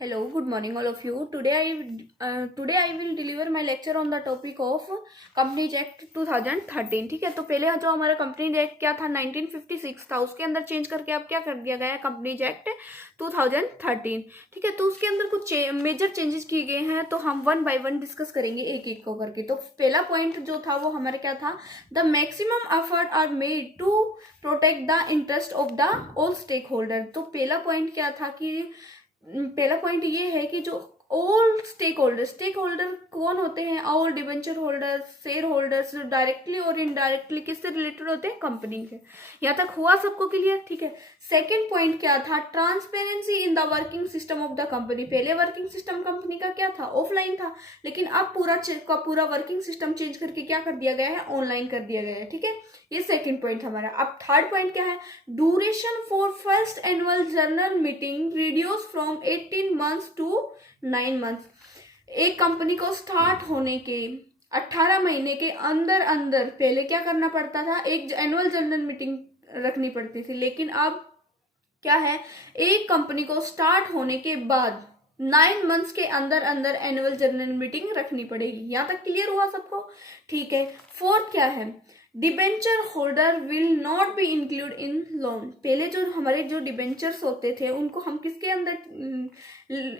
Hello, good morning, all of you. Today I will deliver my lecture on the topic of Companies Act 2013. ठीक है, तो पहले जो हमारा कंपनीज एक्ट क्या था 1956 था, उसके अंदर चेंज करके अब क्या कर दिया गया है कंपनीज एक्ट 2013. ठीक है, तो उसके अंदर कुछ मेजर चेंजेस किए गए हैं, तो हम वन बाय वन डिस्कस करेंगे एक एक को करके. तो पहला पॉइंट जो था वो हमारा क्या था, the maximum effort are made to protect the interest of the all stake holder. तो पहला पॉइंट क्या था कि पहला पॉइंट ये है कि जो ऑल स्टेक होल्डर कौन होते हैं, all debenture holder, share holders, जो डायरेक्टली और इनडायरेक्टली किससे रिलेटेड होते हैं, कंपनी से. यहाँ तक हुआ सबको क्लियर. ठीक है, सेकंड पॉइंट क्या था, transparency in the working system of the company. पहले वर्किंग सिस्टम कंपनी का क्या था, ऑफलाइन था, लेकिन अब पूरा वर्किंग सिस्टम चेंज करके क्या कर दिया गया है, ऑनलाइन कर दिया गया है. ठीक है, ये सेकंड पॉइंट हमारा. अब थर्ड पॉइंट क्या है, duration for first annual general meeting reduce from 18 months to 9 months. एक कंपनी को स्टार्ट होने के 18 महीने के अंदर अंदर पहले क्या करना पड़ता था, एक एनुअल जनरल मीटिंग रखनी पड़ती थी, लेकिन अब क्या है, एक कंपनी को स्टार्ट होने के बाद 9 मंथ्स के अंदर अंदर एनुअल जनरल मीटिंग रखनी पड़ेगी. यहां तक क्लियर हुआ सबको. ठीक है, फोर्थ क्या है, debenture holder will not be include in loan. पहले जो हमारे जो डिबेंचर्स होते थे उनको हम किसके अंदर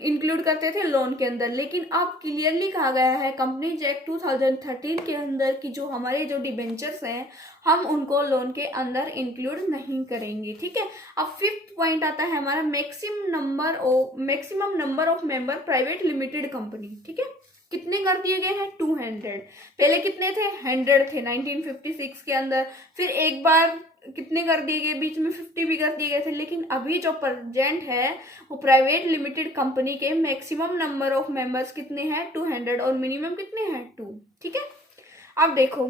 इंक्लूड करते थे, लोन के अंदर, लेकिन अब क्लियरली कहा गया है कंपनीज एक्ट 2013 के अंदर कि जो हमारे जो डिबेंचर्स हैं हम उनको लोन के अंदर इंक्लूड नहीं करेंगे. ठीक है, अब फिफ्थ पॉइंट आता है हमारा maximum number of member private limited company. ठीक है, कितने कर दिए गए हैं, 200. पहले कितने थे, 100 थे 1956 के अंदर. फिर एक बार कितने कर दिए गए, बीच में 50 भी कर दिए गए थे, लेकिन अभी जो प्रेजेंट है वो प्राइवेट लिमिटेड कंपनी के मैक्सिमम नंबर ऑफ मेंबर्स कितने हैं, 200, और मिनिमम कितने हैं, 2. ठीक है, अब देखो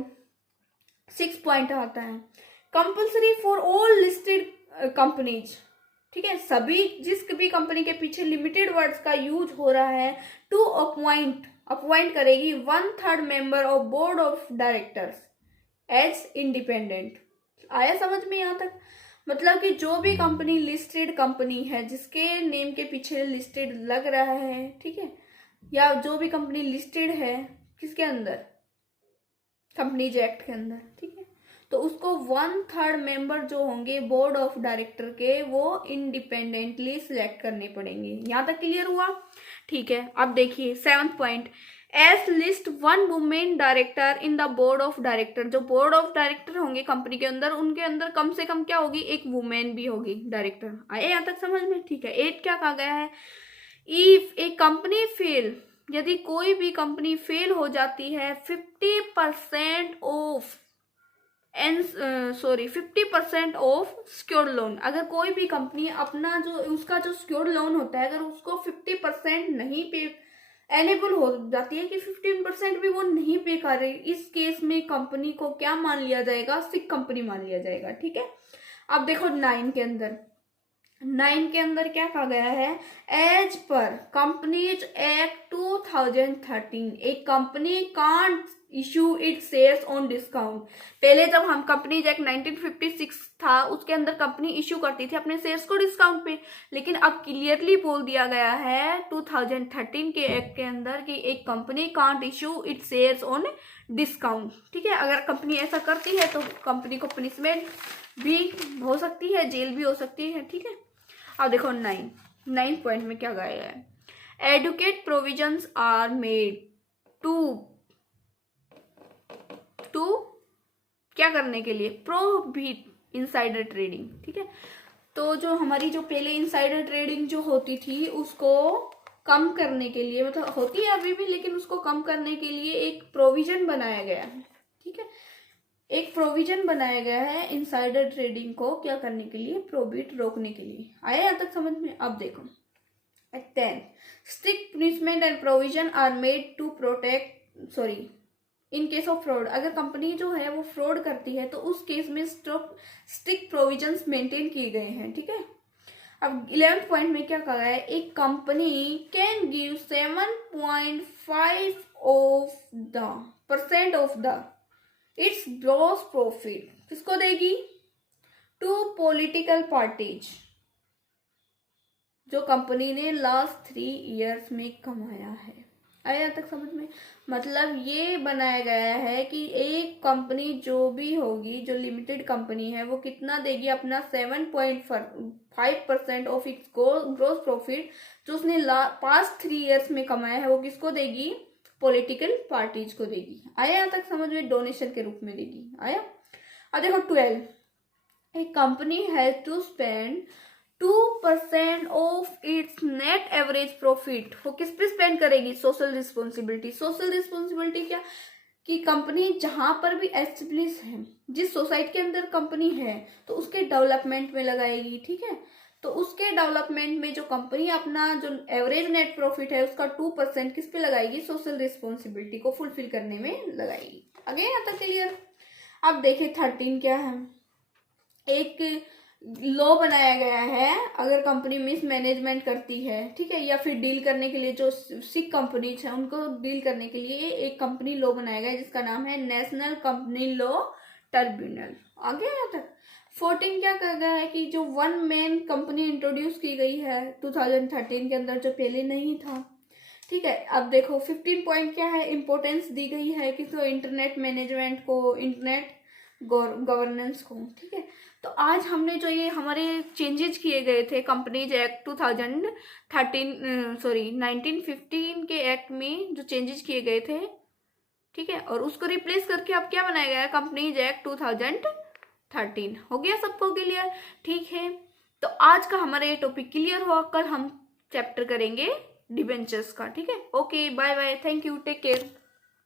6 पॉइंट आता है, compulsory for all listed companies. ठीक है, सभी जिस भी कंपनी के पीछे लिमिटेड वर्ड्स का यूज हो रहा है, टू अपॉइंट करेगी 1/3 member of board of directors as independent. आया समझ में यहाँ तक, मतलब कि जो भी कंपनी लिस्टेड कंपनी है जिसके नेम के पीछे लिस्टेड लग रहा है, ठीक है, या जो भी कंपनी लिस्टेड है किसके अंदर, कंपनीज एक्ट के अंदर, ठीक है, तो उसको 1/3 मेंबर जो होंगे बोर्ड ऑफ डायरेक्टर के वो इंडिपेंडेंटली सिलेक्ट करने पड़ेंगे. यहां तक क्लियर हुआ. ठीक है, अब देखिए 7th point, as least 1 women director in the board of director. जो बोर्ड ऑफ डायरेक्टर होंगे कंपनी के अंदर, उनके अंदर कम से कम क्या होगी, एक वुमेन भी होगी डायरेक्टर. आए यहाँ तक समझ में. ठीक है, 8 क्या कहा गया है, इफ ए कंपनी फेल, यदि कोई भी कंपनी फेल हो जाती है 50% ऑफ 50% ऑफ सिक्योर्ड लोन. अगर कोई भी कंपनी अपना जो उसका जो सिक्योर्ड लोन होता है, अगर उसको 50% नहीं पे एनेबल हो जाती है कि 15% भी वो नहीं पे कर रही, इस केस में कंपनी को क्या मान लिया जाएगा, सिक कंपनी मान लिया जाएगा. ठीक है, अब देखो 9 के अंदर क्या कहा गया है, एज पर कंपनीज एक्ट 2013 एक company can't issue it shares on discount. पहले जब हम कंपनीज एक्ट 1956 था उसके अंदर कंपनी इशू करती थी अपने शेयर्स को डिस्काउंट पे, लेकिन अब क्लियरली बोल दिया गया है 2013 के एक्ट के अंदर कि एक company can't issue it shares on discount. ठीक है, अगर कंपनी ऐसा करती है तो कंपनी को पनिशमेंट भी हो सकती है, जेल भी हो सकती है. ठीक है, अब देखो 9 पॉइंट में क्या गया है, adequate provisions are made to क्या करने के लिए, प्रोहिबिट इनसाइडर ट्रेडिंग. ठीक है, तो जो हमारी जो पहले इनसाइडर ट्रेडिंग जो होती थी उसको कम करने के लिए, मतलब होती है अभी भी, लेकिन उसको कम करने के लिए एक प्रोविजन बनाया गया है. ठीक है, एक प्रोविजन बनाया गया है इनसाइडर ट्रेडिंग को क्या करने के लिए, प्रोहिबिट रोकने के लिए. आया यहाँ तक समझ में. अब देखो 10 strict punishment and provision are made to protect in case of fraud. अगर कंपनी जो है वो फ्रॉड करती है तो उस केस में स्ट्रिक्ट प्रोविजंस मेंटेन किए गए हैं. ठीक है, अब 11th पॉइंट में क्या कहा गया है, एक company can give 7.5% of the it's gross profit. किसको देगी, टू पॉलिटिकल पार्टीज. जो कंपनी ने लास्ट 3 ईयर्स में कमाया है। आया तक समझ में? मतलब ये बनाया गया है कि एक कंपनी जो भी होगी, जो लिमिटेड कंपनी है, वो कितना देगी अपना 7.5% ऑफ इट्स ग्रोस प्रॉफिट जो उसने पास्ट 3 ईयर्स में कमाया है, वो किसको देगी? पॉलिटिकल पार्टीज को देगी। आया यहाँ तक समझ में? डोनेशन के रूप में देगी। आया? अब देखो 12, a company has to spend 2% of its net average profit. वो किस पे स्पेंड करेगी? Social responsibility. सोशल रिस्पॉन्सिबिलिटी क्या? कि कंपनी जहां पर भी एस्टेब्लिश है, जिस सोसाइटी के अंदर कंपनी है, तो उसके डेवलपमेंट में लगाएगी। ठीक है, तो उसके डेवलपमेंट में जो कंपनी अपना जो एवरेज नेट प्रॉफिट है उसका 2% किस पे लगाएगी? सोशल रिस्पॉन्सिबिलिटी को फुलफिल करने में लगाएगी। आगे यहाँ तक क्लियर? अब देखिए 13 क्या है। एक लॉ बनाया गया है, अगर कंपनी मिसमैनेजमेंट करती है, ठीक है, या फिर डील करने के लिए जो सिक कंपनीज है उनको डील करने के लिए एक कंपनी लॉ बनाया गया है जिसका नाम है नेशनल कंपनी लॉ ट्रिब्यूनल। आगे यहाँ तक 14 क्या कहा गया है कि जो वन मैन कंपनी इंट्रोड्यूस की गई है 2013 के अंदर, जो पहले नहीं था। ठीक है, अब देखो 15 पॉइंट क्या है, इंपॉर्टेंस दी गई है कि तो इंटरनेट मैनेजमेंट को, इंटरनेट गवर्नेंस को। ठीक है, तो आज हमने जो ये हमारे चेंजेस किए गए थे कंपनीज एक्ट 1915 के एक्ट में जो चेंजेस किए गए थे, ठीक है, और उसको रिप्लेस करके अब क्या बनाया गया है? Companies act 2013। हो गया सबको क्लियर? ठीक है, तो आज का हमारा ये टॉपिक क्लियर हुआ। कल हम चैप्टर करेंगे डिबेंचर्स का। ठीक है, okay, bye bye, thank you, take care.